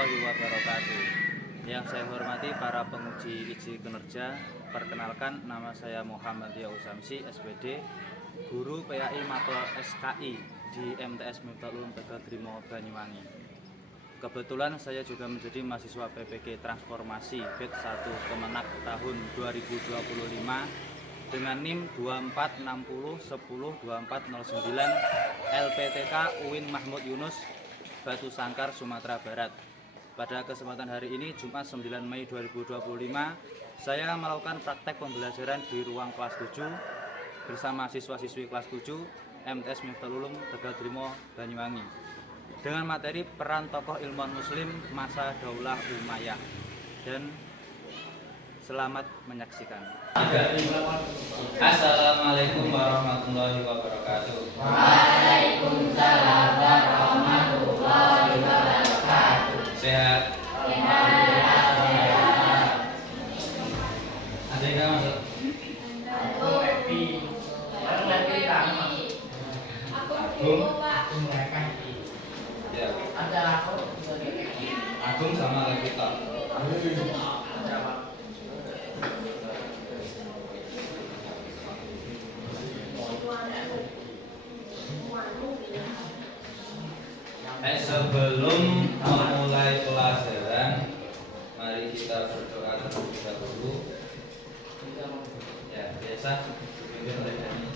warahmatullahi wabarakatuh. Yang saya hormati para penguji izin kinerja, perkenalkan nama saya Muhammad Ria Usamsi, SPD, Guru PAI Mapel SKI di MTS Miftahul Ulum Tegal Trimo Banyuwangi. Kebetulan saya juga menjadi mahasiswa PPG Transformasi batch 1 Kemenak tahun 2025 dengan NIM 2460102409 LPTK UIN Mahmud Yunus, Batu Sangkar, Sumatera Barat. Pada kesempatan hari ini, Jumat 9 Mei 2025, saya melakukan praktek pembelajaran di ruang kelas 7 bersama siswa-siswi kelas 7 MTS Miftahul Ulum Tegal Trimo Banyuwangi dengan materi peran tokoh ilmuwan muslim masa Daulah Umayyah. Dan selamat menyaksikan. Assalamualaikum warahmatullahi wabarakatuh. Waalaikumsalam warahmatullahi wabarakatuh. Sehat? Sehat. Ada yang masuk? Aku happy. Aku happy kamu. Agung? Ya. Ada aku. Agung sama Levita. Sebelum memulai pelajaran, mari kita berdoa terlebih dahulu. Ya, biasa dipimpin oleh Dani.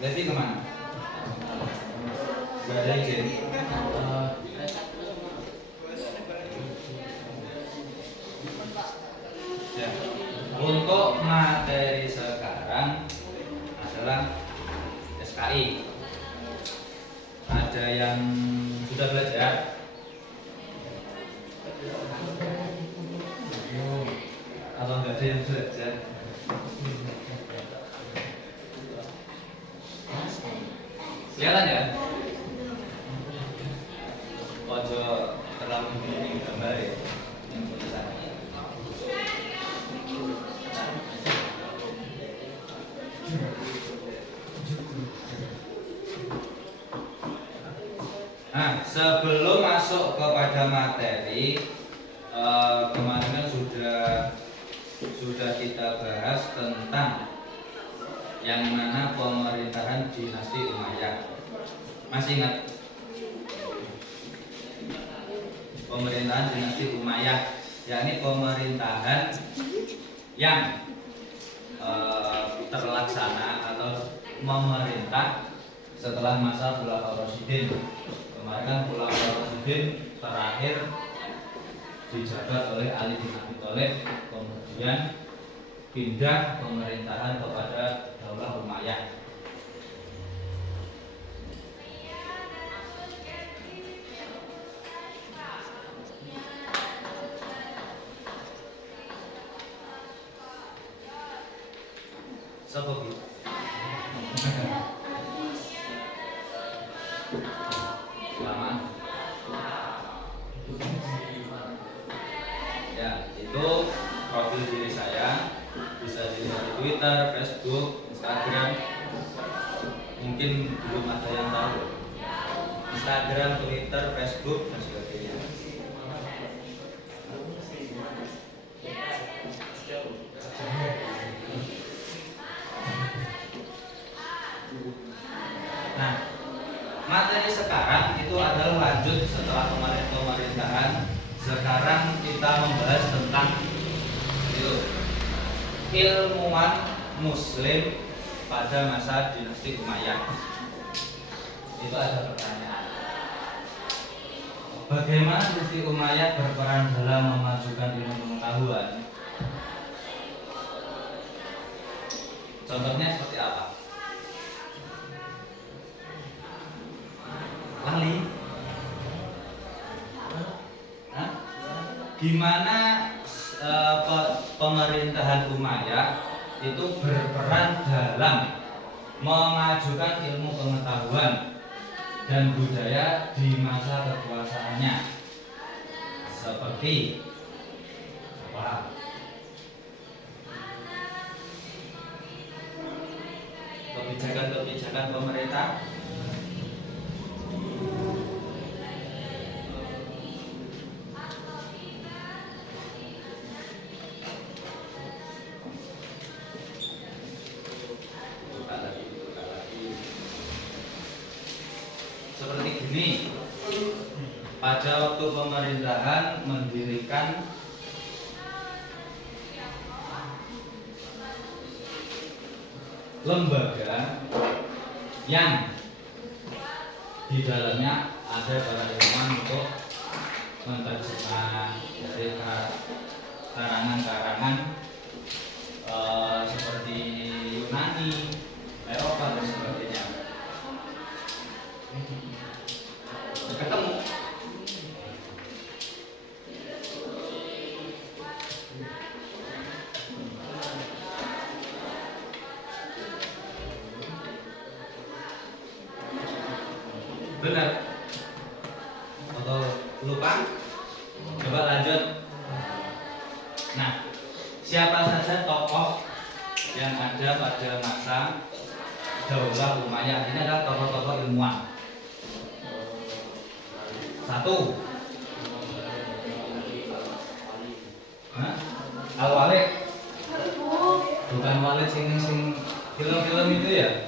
Levi kemana? Gak ada izin. Ya. Untuk materi sekarang adalah SKI. Ada yang sudah belajar? Kalau nggak ada yang belajar? Kelihatan ya? Ojo terlalu bingung gambar ya. Yang tulisannya. Nah, sebelum masuk kepada materi, kemarin kan sudah kita bahas tentang yang mana pemerintahan dinasti Umayyah. Masih ingat? Pemerintahan dinasti Umayyah, yakni pemerintahan yang terlaksana atau memerintah setelah masa Khulafaur Rasyidin. Kemarin kan Khulafaur Rasyidin terakhir dijabat oleh Ali bin Abi Thalib, kemudian pindah pemerintahan kepada Daulah Umayyah. Sopo Bu? Selamat. Ya, itu profil diri saya. Bisa dilihat di Twitter, Facebook, Instagram. Mungkin belum ada yang tahu. Instagram, Twitter, Facebook, dan sebagainya. Nah, materi sekarang itu adalah lanjut setelah kemarin pemerintahan. Sekarang kita membahas tentang itu, ilmuwan muslim pada masa dinasti Umayyah. Itu ada pertanyaan. Bagaimana Siti Umayyah berperan dalam memajukan ilmu pengetahuan? Contohnya seperti apa? Lali? Hah? Gimana pemerintahan Umayyah itu berperan dalam memajukan ilmu pengetahuan dan budaya di masa kekuasaannya? Seperti apa? Kebijakan-kebijakan pemerintah. Seperti gini, pada waktu pemerintahan mendirikan lembaga yang di dalamnya ada para ilmuwan untuk menerjemah dari karangan-karangan seperti Yunani, Eropa dan sebagainya. Ketemu. Benar atau lupa? Coba lanjut. Nah, siapa saja tokoh yang ada pada masa Daulah Umayyah? Ini adalah tokoh-tokoh ilmuwan. Satu, Al-Walid. Bukan Walid sing film-film itu ya.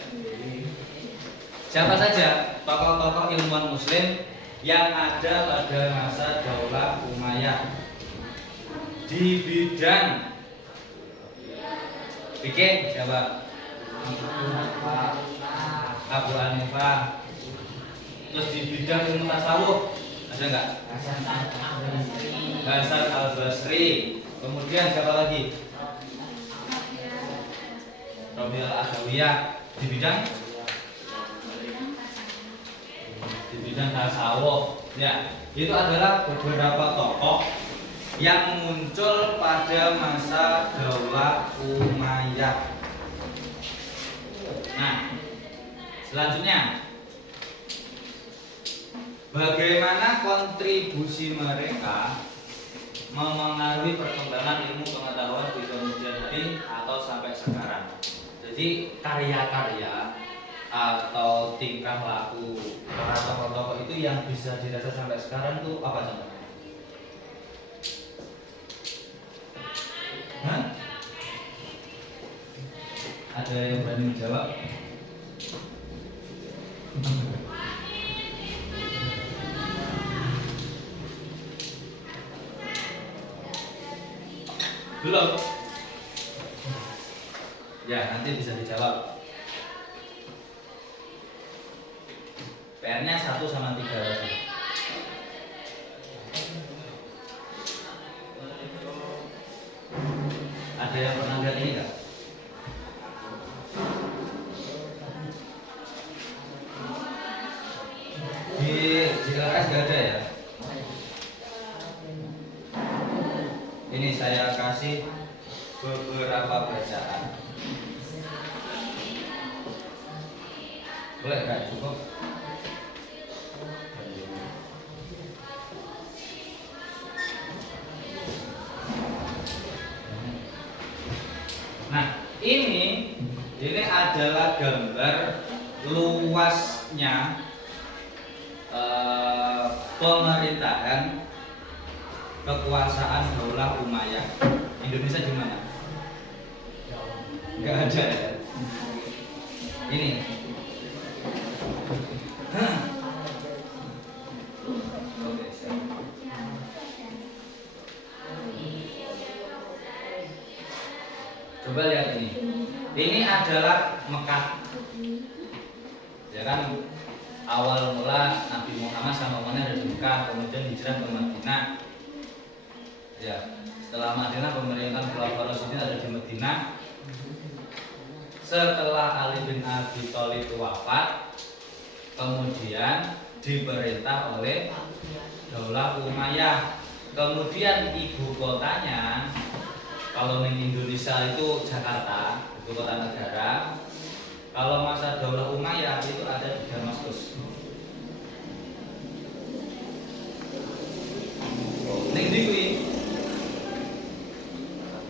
Siapa saja tokoh-tokoh ilmuwan muslim yang ada pada masa Daulah Umayyah di bidang fikih? Siapa? Abu Hanifah. Terus di bidang ilmu tasawuf ada nggak? Hasan Al-Basri. Kemudian siapa lagi? Rabi'ah Al-Adawiyah. Di bidang tasawuf. Ya, itu adalah beberapa tokoh yang muncul pada masa Daulah Umayyah. Nah, selanjutnya, bagaimana kontribusi mereka memengaruhi perkembangan ilmu pengetahuan di kemudian hari atau sampai sekarang? Jadi karya-karya atau tingkah laku para tokoh-tokoh itu yang bisa dirasa sampai sekarang itu apa contohnya? Hah? Ada yang berani menjawab? Belum? Ya, nanti bisa dijawab. PR-nya 1 sama 3 lagi. Ada yang pernah lihat ini enggak? Di LKS nggak ada ya? Ini saya kasih beberapa bacaan. Boleh nggak? Cukup? Nah, ini adalah gambar luasnya pemerintahan kekuasaan Daulah Umayyah. Indonesia di mana? Nggak ada ya. Ini. Coba lihat ini. Ini adalah Mekah. Ya kan, awal mula Nabi Muhammad sama umatnya ada di Mekah, kemudian hijrah ke Madinah. Ya, setelah Madinah pemerintahan Khulafaur Rasyidin ada di Madinah. Setelah Ali bin Abi Thalib wafat, kemudian diperintah oleh Daulah Umayyah. Kemudian ibu kotanya, kalau di Indonesia itu Jakarta, ibu kota negara. Kalau masa Daulah Umayyah itu ada di Damaskus. Ning ndi kuwi?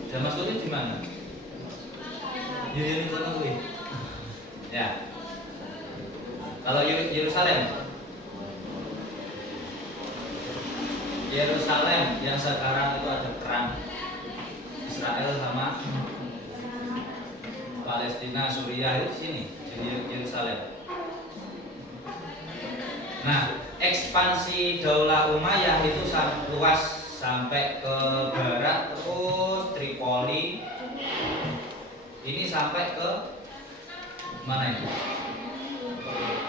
Damaskus itu di mana? Di kono kuwi. Ya. Kalau Yerusalem, yang sekarang itu ada perang Israel sama Palestina, Suriah itu sini, di Yerusalem. Nah, ekspansi Daulah Umayyah itu luas sampai ke barat, terus Tripoli. Ini sampai ke mana itu?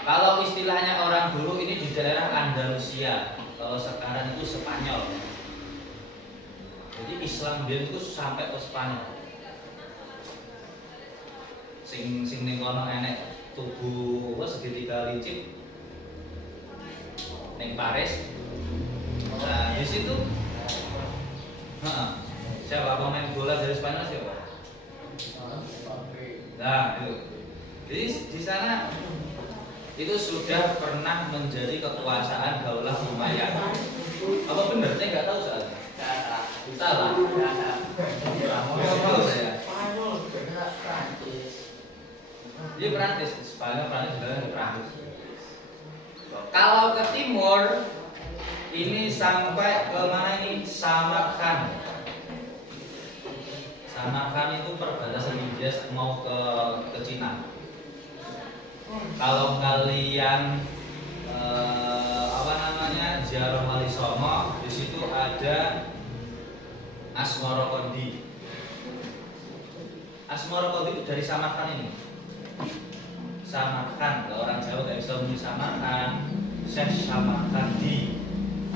Kalau istilahnya orang dulu ini di daerah Andalusia, kalau sekarang itu Spanyol. Jadi Islam dia itu sampai ke Spanyol. Sing ning kono enek tugu segitiga licin ning Paris. Nah, di situ siapa pemain bola dari Spanyol siapa? Nah, itu. Jadi di sana itu sudah pernah menjadi kekuasaan Daulah Umayyah. Apa benar? Saya nggak tahu soalnya. Salah. Dia Perancis, Spanyol, Perancis juga di Perancis. Kalau ke timur ini sampai ke mana ini? Samarkand. Samarkand itu perbatasan India mau ke Cina. Kalau kalian ziarah Wali Songo, di situ ada Asmorokondi. Asmorokondi itu dari Samarkand ini. Samarkand, kalau orang Jawa nggak bisa menulis Samarkand, Syekh Samarkandi,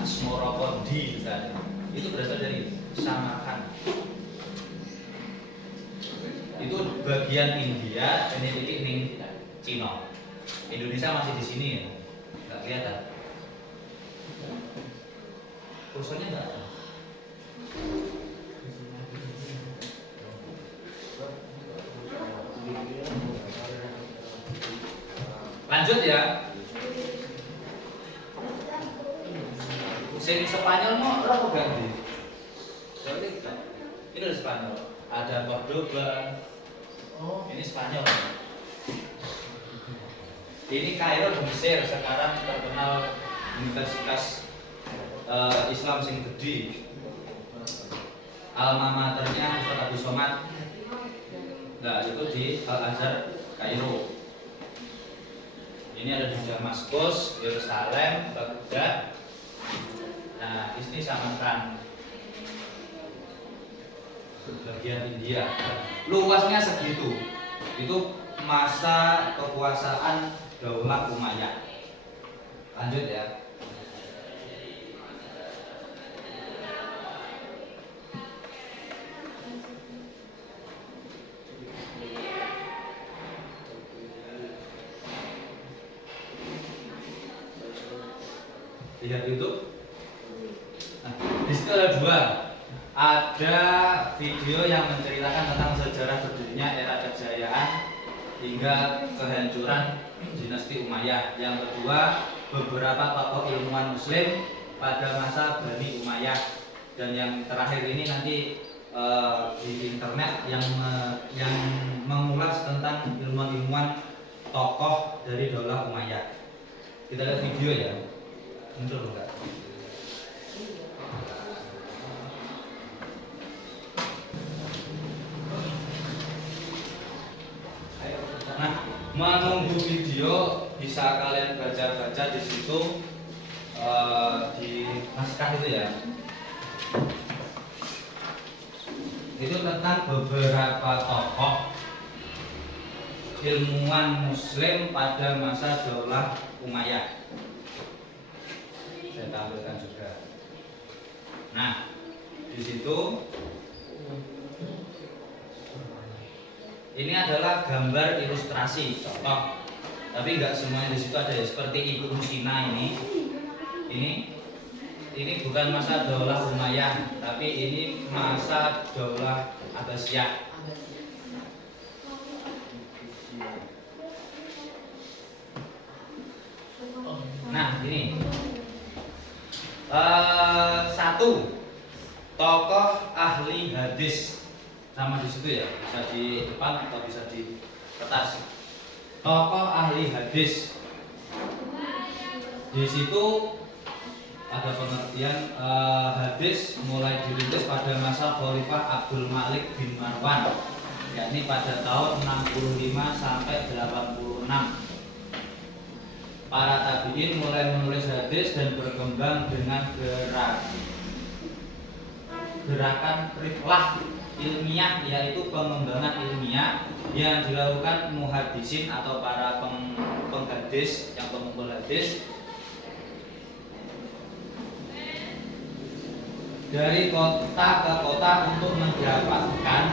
Asmorokondi misalnya. Itu berasal dari Samarkand. Itu bagian India, ini ning Cina. Indonesia masih di sini ya, nggak kelihatan. Kursornya nggak ada. Lanjut ya. Sing Spanyol mau berapa ganti? Ini dari Spanyol. Ada Cordoba. Ini Spanyol. Ini Kairo di Mesir, sekarang terkenal universitas Islam sing gede. Alma maternya Ustaz Abdul Somad. Nah, itu di Al Azhar Kairo. Ini ada di Damaskus, Yerusalem, Baghdad. Nah, ini Samarkand. Bagian India. Luasnya segitu. Itu masa kekuasaan Daulah Umayyah. Lanjut ya. Lihat YouTube. Nah, di situ ada dua. Ada video yang menceritakan tentang sejarah berdirinya era kejayaan hingga kehancuran dinasti Umayyah. Yang kedua, beberapa tokoh ilmuwan Muslim pada masa Bani Umayyah. Dan yang terakhir ini nanti di internet yang mengulas tentang ilmuwan-ilmuwan tokoh dari Daulah Umayyah. Kita lihat video ya. Muncul enggak? Nah, menunggu video bisa kalian baca-baca di situ di naskah itu ya. Itu tentang beberapa tokoh ilmuwan Muslim pada masa Daulah Umayyah. Saya tampilkan juga. Nah, di situ ini adalah gambar ilustrasi contoh, tapi nggak semuanya di situ ada ya. Seperti Ibu Musina ini bukan masa Daulah Umayyah, tapi ini masa Daulah Abbasiyah. Nah, ini satu tokoh ahli hadis, sama di situ ya, bisa di depan atau bisa di kertas. Tokoh ahli hadis di situ ada pengertian hadis mulai dirintis pada masa Khalifah Abdul Malik bin Marwan, yakni pada tahun 65 sampai 86. Para tabi'in mulai menulis hadis dan berkembang dengan gerakan rihlah ilmiah, yaitu pengembangan ilmiah yang dilakukan muhadisin atau para penghadis yang pengumpul hadis dari kota ke kota untuk mendapatkan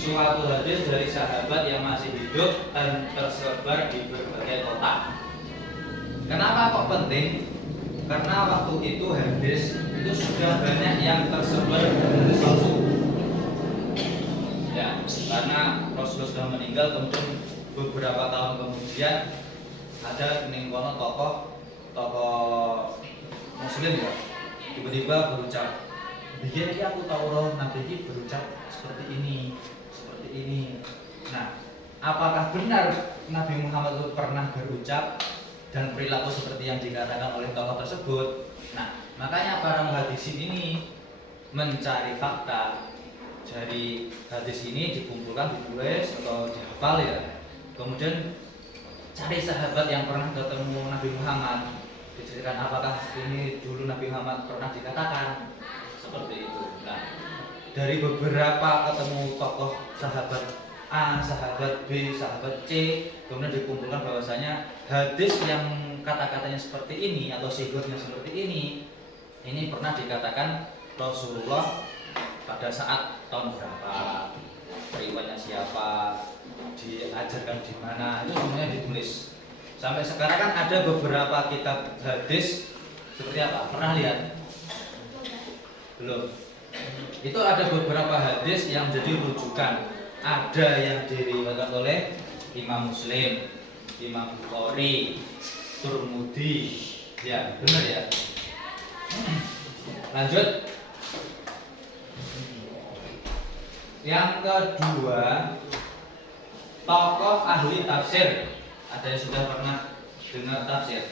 suatu hadis dari sahabat yang masih hidup dan tersebar di berbagai kota. Kenapa kok penting? Karena waktu itu hadis itu sudah banyak yang tersebar hadis palsu. Ya, karena Rasulullah sudah meninggal, kemudian beberapa tahun kemudian ada kono tokoh Muslim ya, tiba-tiba berucap, "Bikin aku tahu roh Nabi ini berucap seperti ini." Nah, apakah benar Nabi Muhammad itu pernah berucap dan perilaku seperti yang dikatakan oleh tokoh tersebut? Nah, makanya para muhadisin ini mencari fakta dari hadis ini, dikumpulkan, ditulis atau dihafal ya. Kemudian cari sahabat yang pernah ketemu Nabi Muhammad, diceritakan apakah ini dulu Nabi Muhammad pernah dikatakan seperti itu. Nah, dari beberapa ketemu tokoh sahabat A, sahabat B, sahabat C, kemudian dikumpulkan bahwasanya hadis yang kata-katanya seperti ini atau sigotnya seperti ini pernah dikatakan Rasulullah pada saat tahun berapa, riwayatnya siapa, diajarkan di mana, itu semuanya ditulis. Sampai sekarang kan ada beberapa kitab hadis seperti apa? Pernah lihat? Belum. Itu ada beberapa hadis yang jadi rujukan. Ada yang diriwayatkan oleh Imam Muslim, Imam Bukhari, Turmudi, ya benar ya. Lanjut. Yang kedua, tokoh ahli tafsir. Ada yang sudah pernah dengar tafsir?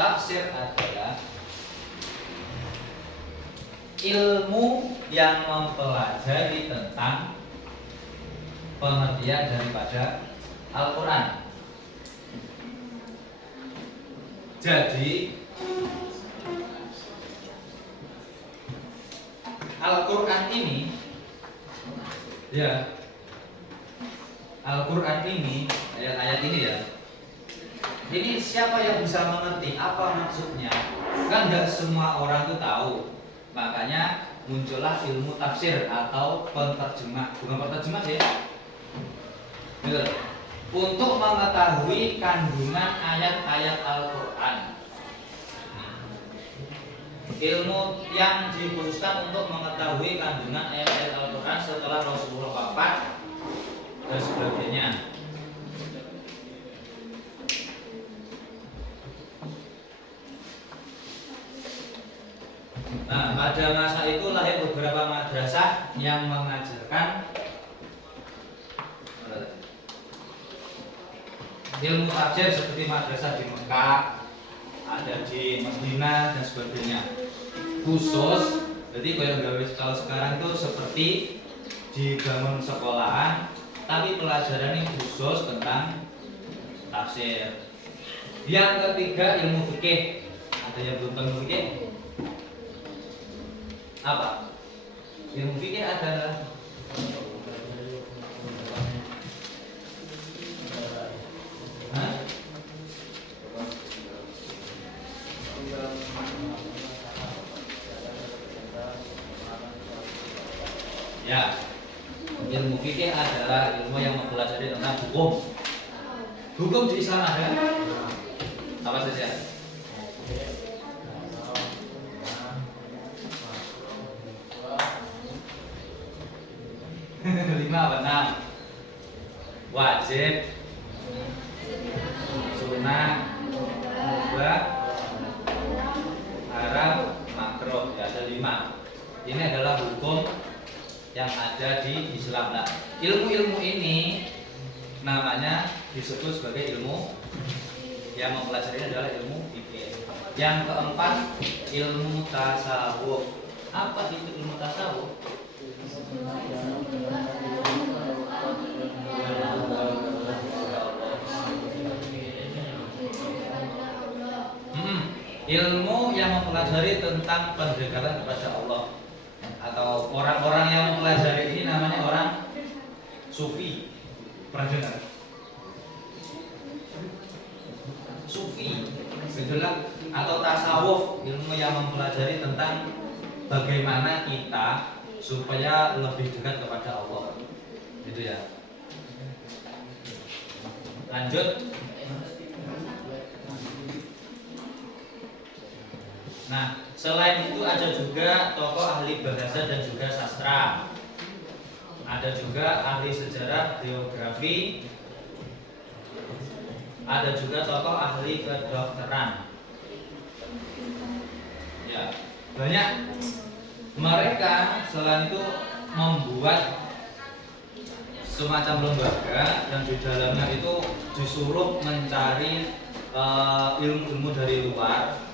Tafsir adalah ilmu yang mempelajari tentang pengertian daripada Al-Quran. Jadi Al-Quran ini ya, Al-Quran ini, ayat-ayat ini ya, ini siapa yang bisa mengerti apa maksudnya? Kan nggak semua orang itu tahu. Makanya muncullah ilmu tafsir atau penterjemah, bukan penterjemah sih, betul. Untuk mengetahui kandungan ayat-ayat Al-Quran, ilmu yang dikhususkan untuk mengetahui kandungan ayat-ayat Al-Quran setelah Rasulullah wafat dan sebagainya. Nah, pada masa itu lahir beberapa madrasah yang mengajarkan ilmu tafsir seperti madrasah di Mekah, ada di Madinah dan sebagainya. Khusus, jadi kalau sekarang itu seperti dibangun sekolahan, tapi pelajaran ini khusus tentang tafsir. Yang ketiga, ilmu fikih. Ada yang belum tahu ilmu fikih? Apa? Ilmu fikih adalah Ya, ilmu fikih adalah ilmu yang mempelajari tentang hukum. Hukum di Islam ada apa saja? 5 apa 6? Wajib, sunnah, mubah, haram, makruh. Ya, ada 5. Ini adalah hukum yang ada di Islam. Nah, ilmu-ilmu ini namanya disebut sebagai ilmu yang mempelajari adalah ilmu fikih. Yang keempat, ilmu tasawuf. Apa itu ilmu tasawuf? Ilmu yang mempelajari tentang pendekatan kepada Allah, atau orang-orang yang mempelajari ini namanya orang sufi. Pernah dengar? Sufi, itulah, atau tasawuf, ilmu yang mempelajari tentang bagaimana kita supaya lebih dekat kepada Allah. Gitu ya. Lanjut. Nah, selain itu ada juga tokoh ahli bahasa dan juga sastra. Ada juga ahli sejarah, geografi. Ada juga tokoh ahli kedokteran. Ya, banyak. Mereka selain itu membuat semacam lembaga dan di dalamnya itu disuruh mencari ilmu-ilmu dari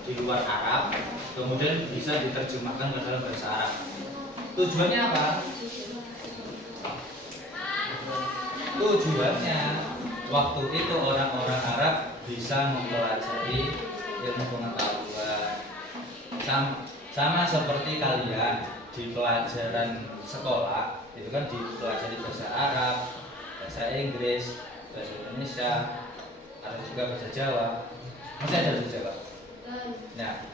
di luar Arab, kemudian bisa diterjemahkan ke dalam bahasa Arab. Tujuannya apa? Tujuannya waktu itu orang-orang Arab bisa mempelajari ilmu pengetahuan. Sama seperti kalian di pelajaran sekolah itu kan dipelajari bahasa Arab, bahasa Inggris, bahasa Indonesia, ada juga bahasa Jawa. Masih ada bahasa Jawa. Nah,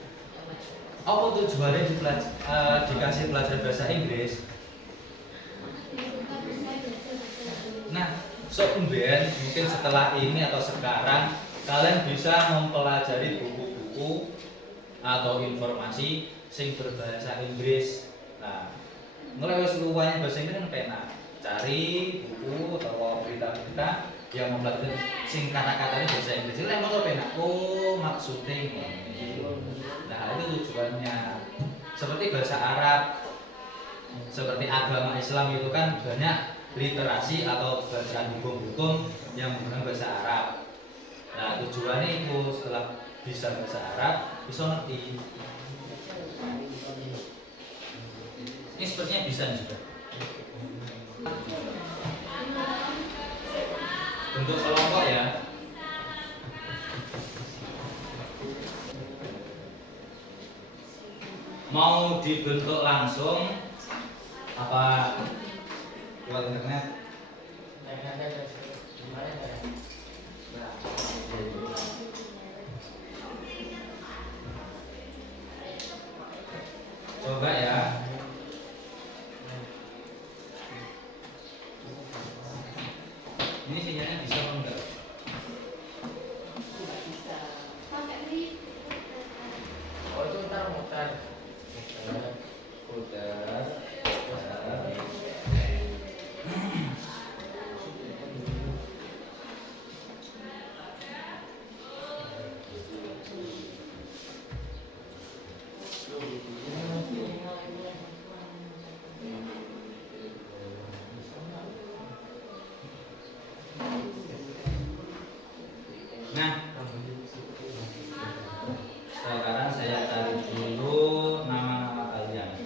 apa tujuannya dikasih pelajaran bahasa Inggris? Nah, kemudian mungkin setelah ini atau sekarang kalian bisa mempelajari buku-buku atau informasi sing berbahasa Inggris. Nah, mulai luwihnya bahasa Inggris kan penak. Cari buku atau berita-berita yang mempelajari sing kata-katanya bahasa Inggris. Itu yang mau penak. Oh, maksudnya ini. Nah, itu tujuannya. Seperti bahasa Arab, seperti agama Islam itu kan banyak literasi atau bacaan hukum-hukum yang menggunakan bahasa Arab. Nah, tujuannya itu setelah bisa bahasa Arab, bisa ngerti. Ini sepertinya bisa juga. Bentuk kelompok ya. Mau dibentuk langsung apa lewat internet? Coba ya. Ini sinyalnya bisa apa enggak? Oh, itu ntar muter. Putar. Nah, sekarang saya cari dulu nama-nama kalian.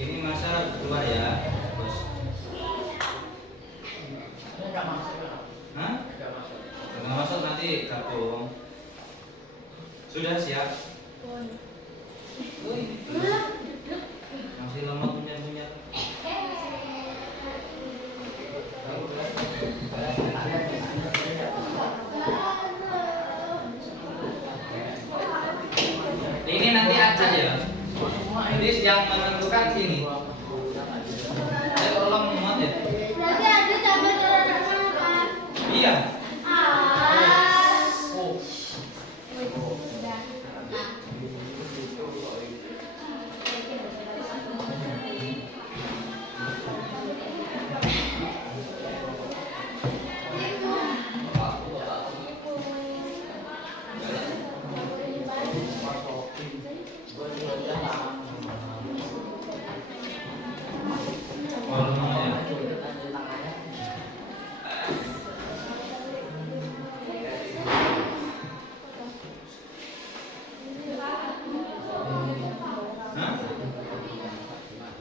Ini masa keluar ya, bos. Ini enggak masuk. sih gabung. Sudah siap? Masih lemot punya. Ini nanti aja ya. Jadi yang menentukan sini. Saya tolong muat ya. Nanti ada cabai apa? Iya.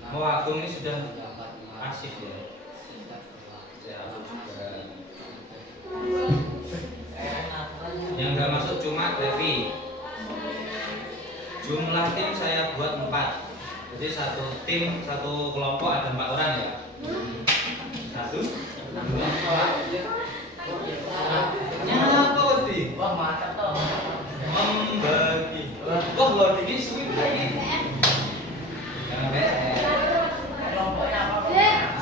Mau Agung ini sudah asik ya. Yang nggak masuk cuma Levi. Jumlah tim saya buat 4. Jadi satu tim, satu kelompok ada 4 orang ya. 1, 2, Nyapa wedi? Wah, mantap toh. Membagi. Wah, lo ini suwi lagi. Jangan beres. Kelompoknya apa?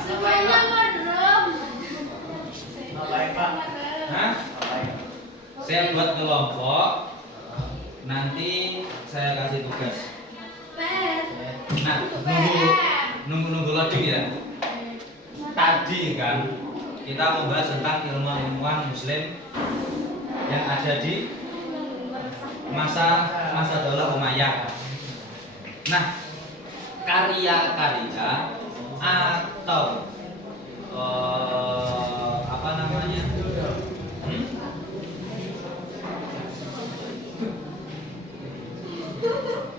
Semuanya modern. Ngapain, Pak? Hah? Ngapain? Saya buat kelompok. Nanti saya kasih tugas. Nah, nunggu loading ya. Tadi kan kita membahas tentang ilmuwan Muslim yang ada di masa Daulah Umayyah. Nah, karya-karya atau apa namanya?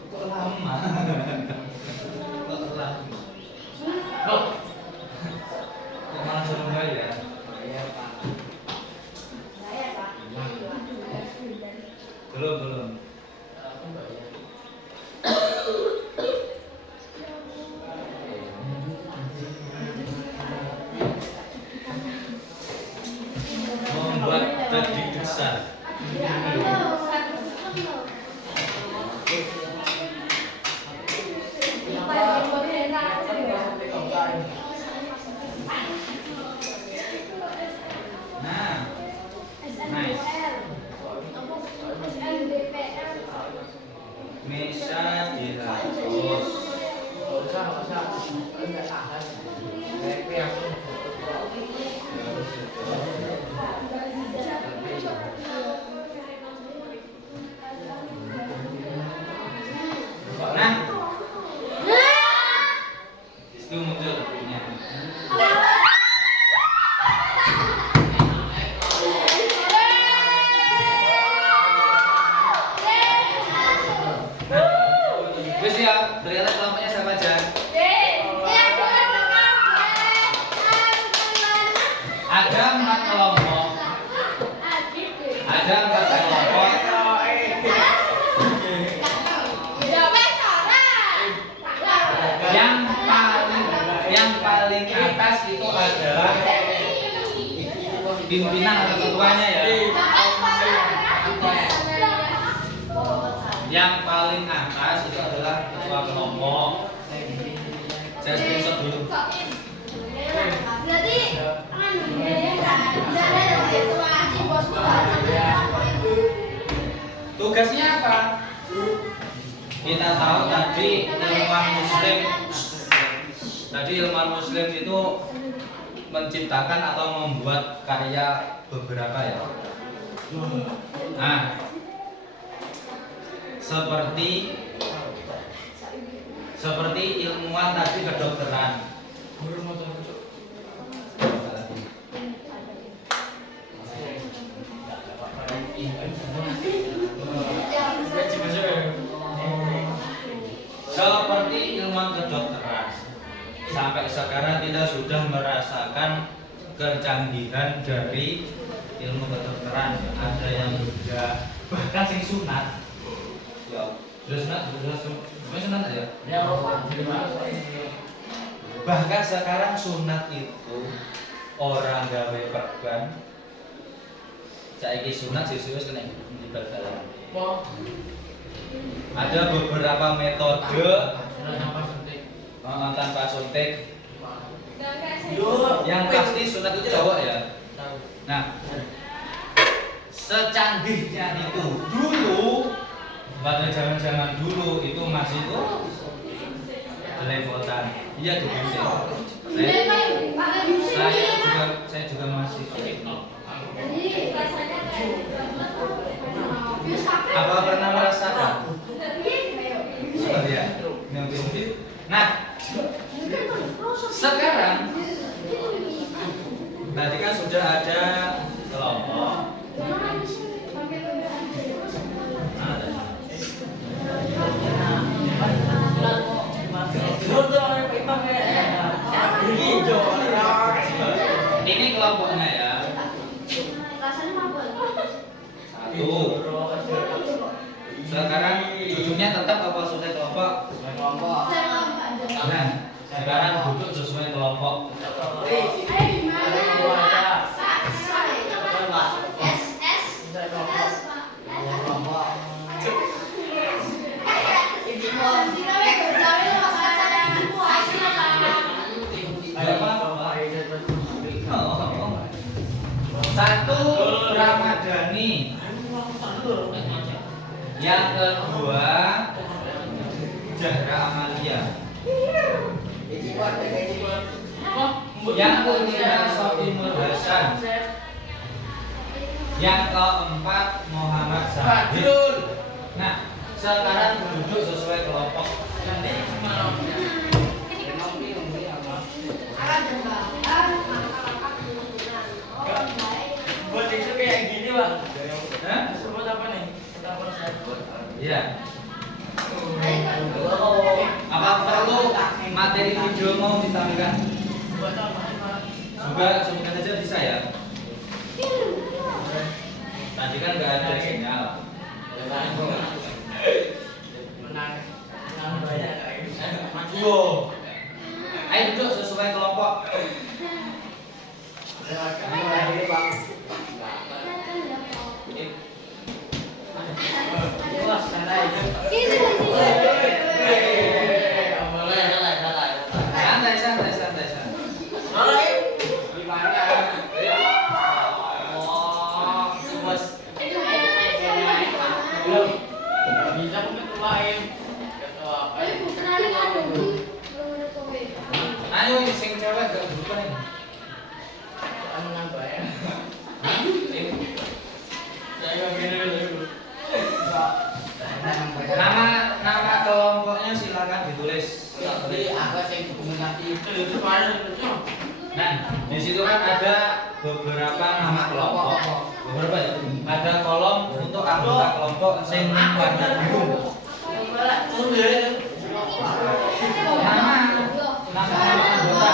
Kok lama? Kok lama? Kok malah suruh ya? Iya, Pak. Belum. Aku bayar. Membuat tadi besar. Nah, nice. Meja dihapus. Nggak usah. Enggak tahan. Tapi aku Nah, itu muncul punya. Wis ya, terlihat kelompoknya siapa aja? Ada 4 kelompok. Ada 4 kelompok. Yang paling atas itu adalah pimpinan atau ketuanya ya. Yang paling atas itu adalah ketua kelompok. Saya screenshot dulu. Berarti Tugasnya apa? Kita tahu tadi ilmuwan Muslim itu menciptakan atau membuat karya beberapa ya. Nah, seperti ilmuwan tadi kedokteran. Seperti ilmuwan kedokteran. Sampai sekarang kita sudah merasakan kecanggihan dari ilmu kedokteran, ada yang juga bahkan sing sunat. Ya, terus sunat aja. Ya Allah, Bahkan sekarang sunat itu orang gawe perban. Saiki sunat siswa kena dibal-balan. Ada beberapa metode tanpa suntik. Yang pasti sunat itu cowok ya. Nah, secanggihnya itu dulu, pada zaman-zaman dulu itu masih itu levotan. Iya dibimbing. Saya juga masih. Apa pernah merasakan? Oh ya, nah sekarang tadi kan sudah ada kelompok. Ini kelompoknya ya. Satu. Sekarang duduknya tetap apa sesuai kelompok? Nah, sekarang duduk sesuai kelompok. Satu Ramadhani, yang kedua Zahra Amalia, yang ketiga Soimul Hasan, yang keempat Muhammad Zahid. Nah, sekarang duduk sesuai kelompok. Buat itu kayak gini, Pak. Hah? Sebut apa nih? Kita Iya. Apa perlu materi video mau ditampilkan? Juga semoga saja bisa ya. Tadi kan nggak ada sinyal. Menang banyak. Maju. Ayo duduk sesuai kelompok. Santai. Bisa lain. Ayo sing cewek gak bukan ini. Nama kelompoknya silakan ditulis. Nah, di situ kan ada beberapa nama kelompok. Beberapa ya. Ada kolom untuk anggota kelompok sing warna biru. Nama anggota,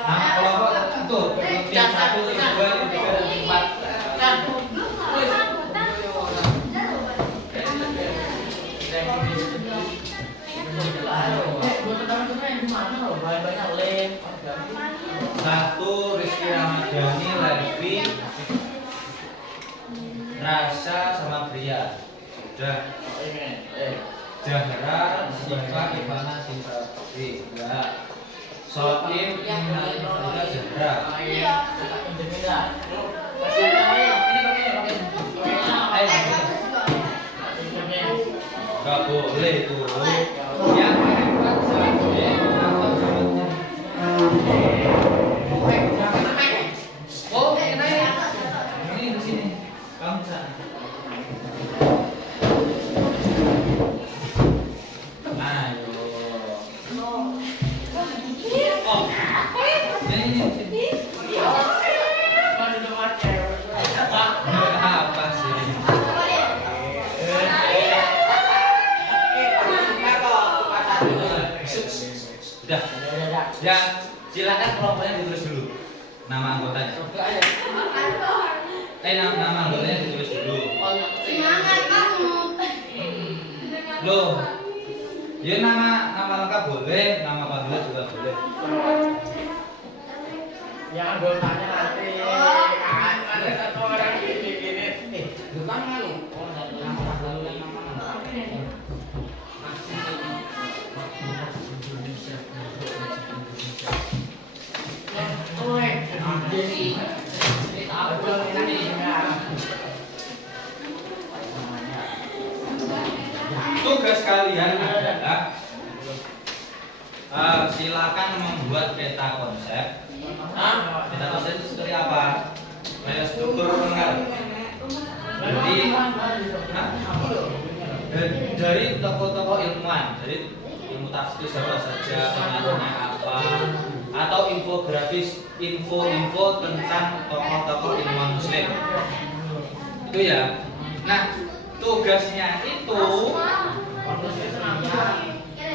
nama kelompok tertentu. Tim 1, tim 2, tim 3, dan tim 4. Satu Rizky Ramadhani, Levi, Rasa sama Pria. Sudah. Zahra, Siva, Ivana, Sinta, enggak. Soim, Inna, Ivana, Zahra. Enggak boleh itu. Yang keempat Zahid atau Jamatnya. Oh, ini di sini. Kamu sana. Apa sih? Sudah. Ya, silakan kelompoknya ditulis dulu. Nama anggotanya. Nama anggotanya ditulis dulu. Semangat kamu. Loh, ya nama lengkap boleh, nama panggilan juga boleh. Yang anggotanya nanti. Ada satu orang gini. Bukan malu. Oh, nama lalu yang nama. Tugas kalian adalah silakan membuat peta konsep. Peta konsep itu seperti apa? Kayak struktur penggal. Jadi dari tokoh-tokoh ilmuwan, dari ilmu tafsir siapa saja, pengaruhnya apa, atau infografis, info tentang tokoh-tokoh ilmuwan muslim. Itu ya. Nah, tugasnya itu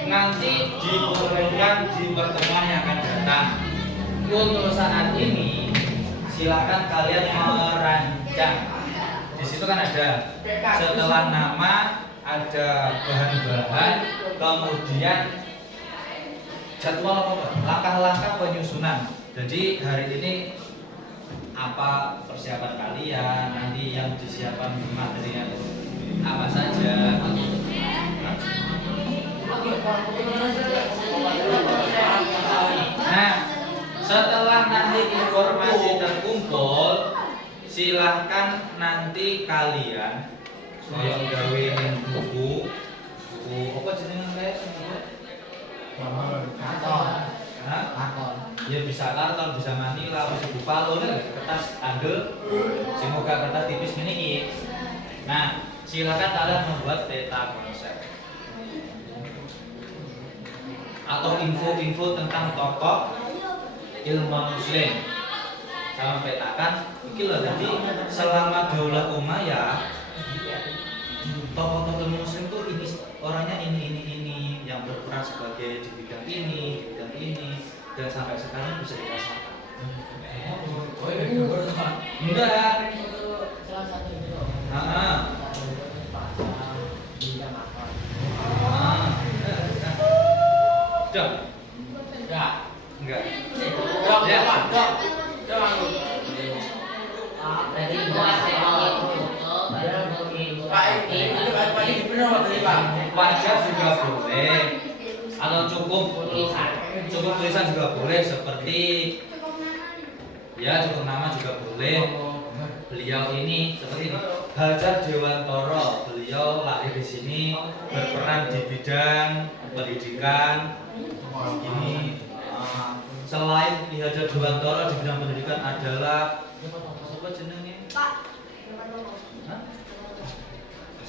nanti diumumkan di pertemuan yang akan datang. Untuk saat ini silakan kalian merancang. Di situ kan ada setelah nama, ada bahan-bahan, kemudian jadwal langkah-langkah penyusunan. Jadi hari ini apa persiapan kalian, nanti yang disiapkan materinya apa saja. Nah, setelah nanti informasi terkumpul, silahkan nanti kalian kalau gawein buku apa jenenge ya bisa karton, bisa manila, bisa bupalo, kertas tandel, semoga kertas tipis ini. Nah, silakan kalian membuat peta konsep atau info-info tentang tokoh ilmu muslim. Sama petakan, iki lho jadi selama Daulah Umayyah tokoh-tokoh ilmu muslim tuh ini orangnya ini yang berperan sebagai di bidang ini, dan sampai sekarang bisa dirasakan. Oh, ini Enggak. salah satu itu. Enggak. Wajah juga boleh, atau cukup tulisan juga boleh, seperti ya cukup nama juga boleh. Beliau ini seperti ini, Hajar Dewantoro. Beliau lahir di sini, berperan di bidang pendidikan. Ini selain Ki Hajar Dewantoro di bidang pendidikan adalah apa jenenge?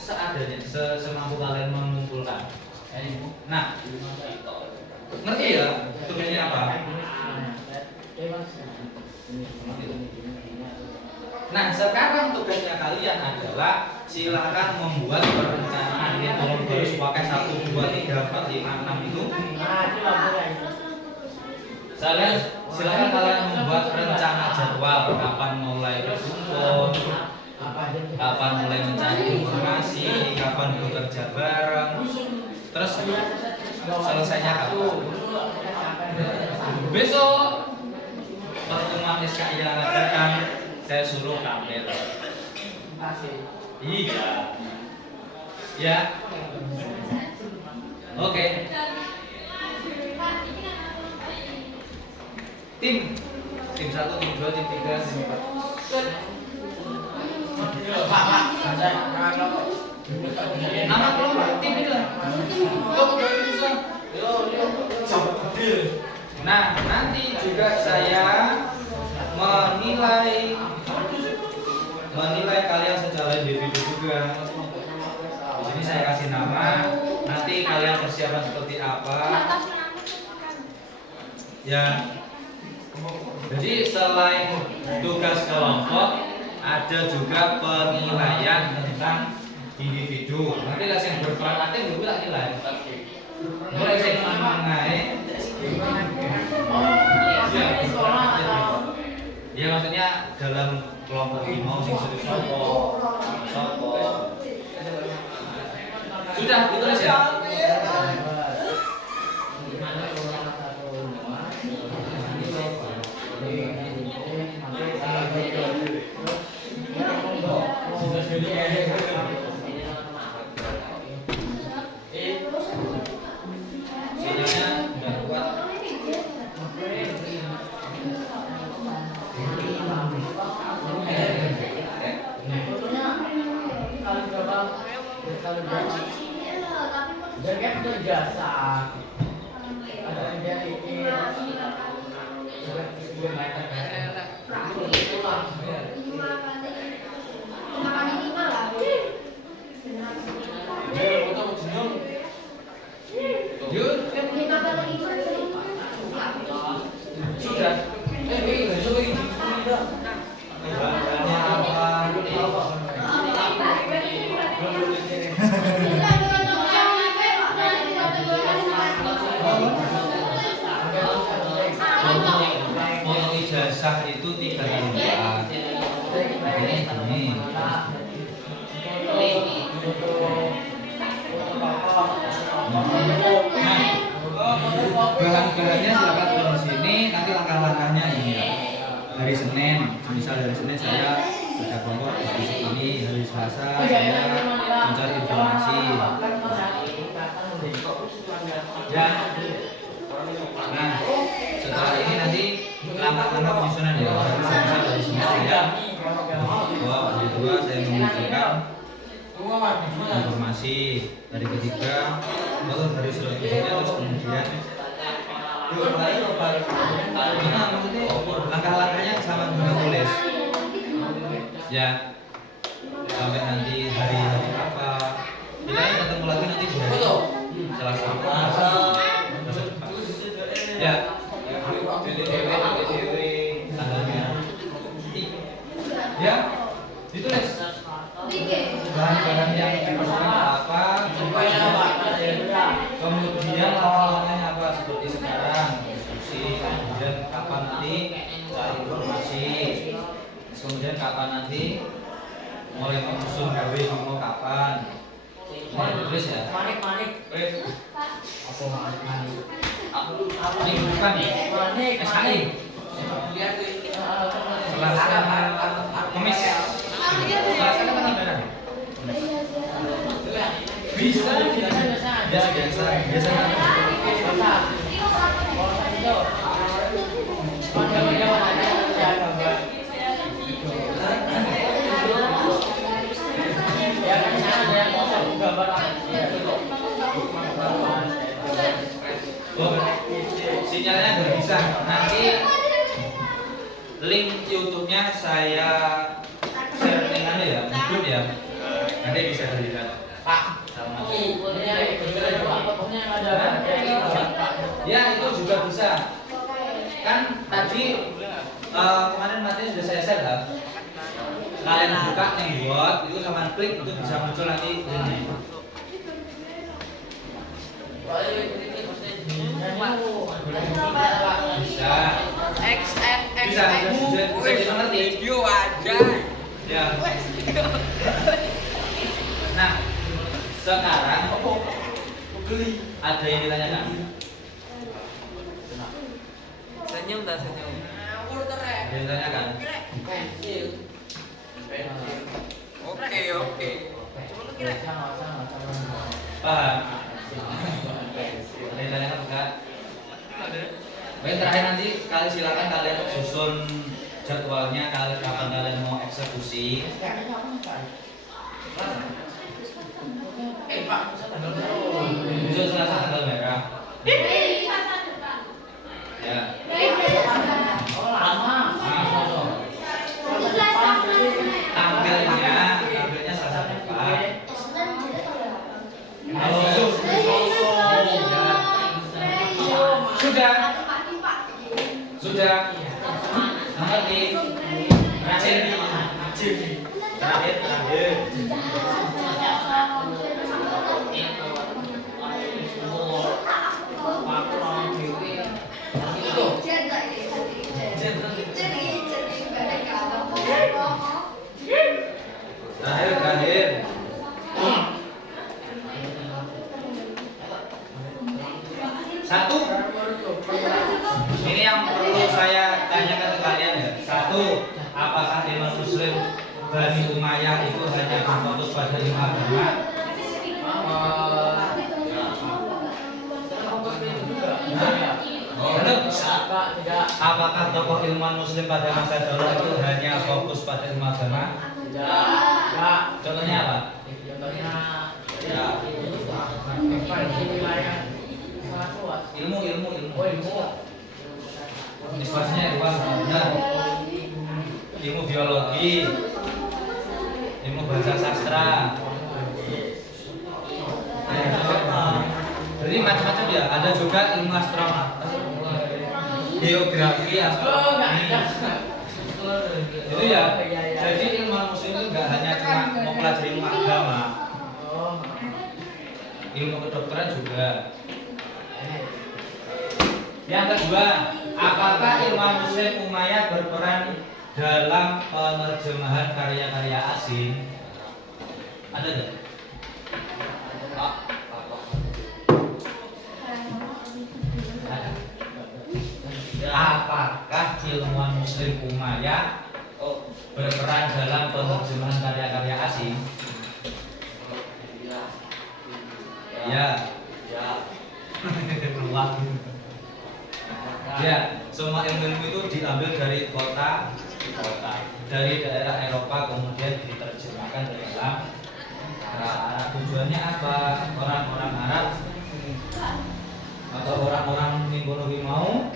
Seadanya, semampu kalian mengumpulkan. Nah, ngerti ya tugasnya apa? Nah, sekarang tugasnya kalian adalah silakan membuat perencanaan. Ini tolong harus pakai 1, 2, 3, 4, 5, 6 itu. Silakan kalian membuat rencana jadwal kapan mulai berkumpul, kapan mulai mencari informasi, kapan bekerja bareng, terus selesainya kapan. Besok pertemuan SKI yang akan datang, saya suruh tampil. Iya. Ya. Oke. Tim 1, tim 2, tim 3, tim 4. Nama kelompok tim itu lah. Nah, nanti juga saya menilai kalian secara individu juga. Di sini saya kasih nama, nanti kalian persiapan seperti apa. Ya. Jadi selain tugas kelompok, ada juga penilaian tentang individu. Nanti lah yang berperan aktif juga tak nilai. Mulai saya mengenai. Ya maksudnya dalam kelompok limau sing serius sopo. Sudah ditulis ya? Sinyalnya udah kuat. Jadi kan jasa ada dia ini Sudah. Foto ijazah itu 3 lembar. Ini. Bahan-bahannya silakan turun di sini. Nanti langkah-langkahnya ini ya. Hari Senin, misal hari Senin saya baca kelompok diskusi ini. Hari Selasa saya mencari informasi. Ya. Nah, setelah ini nanti langkah-langkah penyusunan ya. Misal dari Senin saya hari kedua saya mengumpulkan informasi, hari ketiga lalu hari selanjutnya terus kemudian maksudnya langkah-langkahnya sama dengan tulis ya sampai nanti hari apa kita ketemu lagi nanti di hari Selasa ya tanggalnya ya ditulis bahan-bahan yang diperlukan apa kemudian langkah-langkahnya apa seperti sekarang diskusi kemudian kapan nanti cari informasi kemudian kapan nanti mulai menyusun gawe mau kapan terus ya ini bukan SKI Selasa Kamis Selasa kan lebaran bisa biasa sinyalnya nggak bisa. Nanti link YouTube-nya saya share dengan ya, YouTube ya. Nanti bisa dilihat. Pak, ya itu juga bisa. Kan tadi kemarin materi sudah saya share kan. Kalian buka yang buat itu sama klik itu bisa muncul nanti linknya. Bisa dimengerti video aja ya. Nah sekarang ada yang ditanyakan senyum dah senyum ada yang ditanyakan oke paham ada yang ditanyakan enggak? Baik, terakhir nanti silakan kalian susun jadwalnya kapan kalian mau eksekusi. Besok Selasa tanggal merah. Ya. Tampilnya Selasa depan. Halo. Sudah. Mengerti? Terakhir. Bani Umayyah itu hanya berfokus pada ilmu agama? Apakah tokoh ilmuwan muslim pada masa dahulu itu hanya fokus pada ilmu agama? Contohnya apa? Ilmu. Istilahnya ilmu biologi, ilmu bahasa sastra. Jadi macam-macam ya. Ada juga ilmu astronomi, geografi, astronomi. Itu ya. Jadi ilmu muslim itu nggak hanya cuma mempelajari ilmu agama, ilmu kedokteran juga. Yang kedua, apakah ilmu muslim Umayyah berperan dalam penerjemahan karya-karya asing? Ada nggak? Apakah ilmuwan muslim Umayyah berperan dalam penerjemahan karya-karya asing? Ya. Ya, semua ilmu itu diambil dari kota, dari daerah Eropa, kemudian diterjemahkan ke dalam bahasa Arab. Tujuannya apa? Orang-orang Arab atau orang-orang Minggonowi mau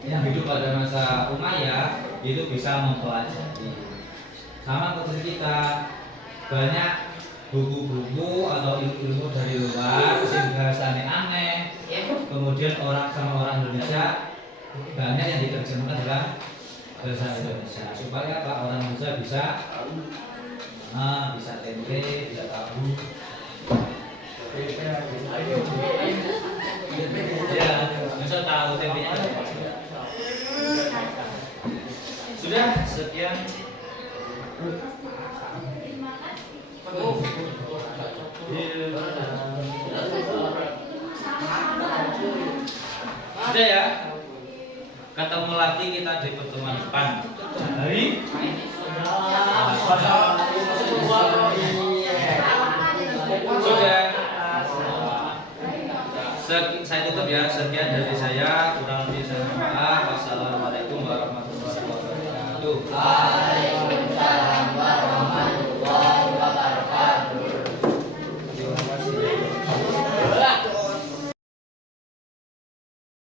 yang hidup pada masa Umayyah itu bisa mempelajari. Sama seperti kita, banyak buku-buku atau ilmu dari luar sehingga bahasanya aneh. Kemudian orang Indonesia banyak yang diterjemahkan dalam bahasa Indonesia supaya apa, orang Indonesia bisa tempe, bisa tahu. Ya, bisa tahu tempenya. Sudah sekian. Sudah ya. Ketemu lagi kita di pertemuan depan. Hari sudah. Saya tutup ya. Sekian dari saya. Kurang lebih saya mohon maaf. Wassalamualaikum warahmatullahi wabarakatuh.